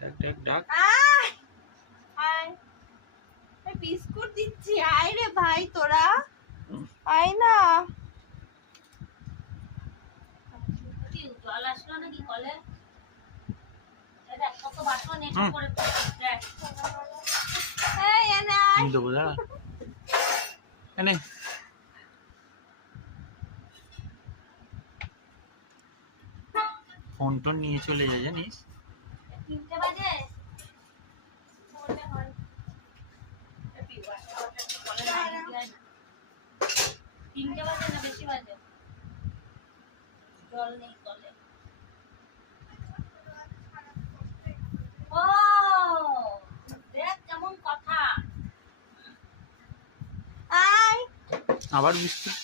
ডাক ডাক ডাক। আয় বিস্কুট দিচ্ছি, আয় রে ভাই তোরা আয় না। জল আসলো নাকি কলে? দেখ কত বাসন এসে করে দেখ। এই এনে আয়। আমি দেবো দাঁড়া। এনে ফোন টোন নিয়ে চলে যায় জানিস। 3টে বাজে। তিনটে বাজে না বেশি বাজে? জল নেই কলে। ও দেখ কেমন কথা। আয় আবার বিস্কুট।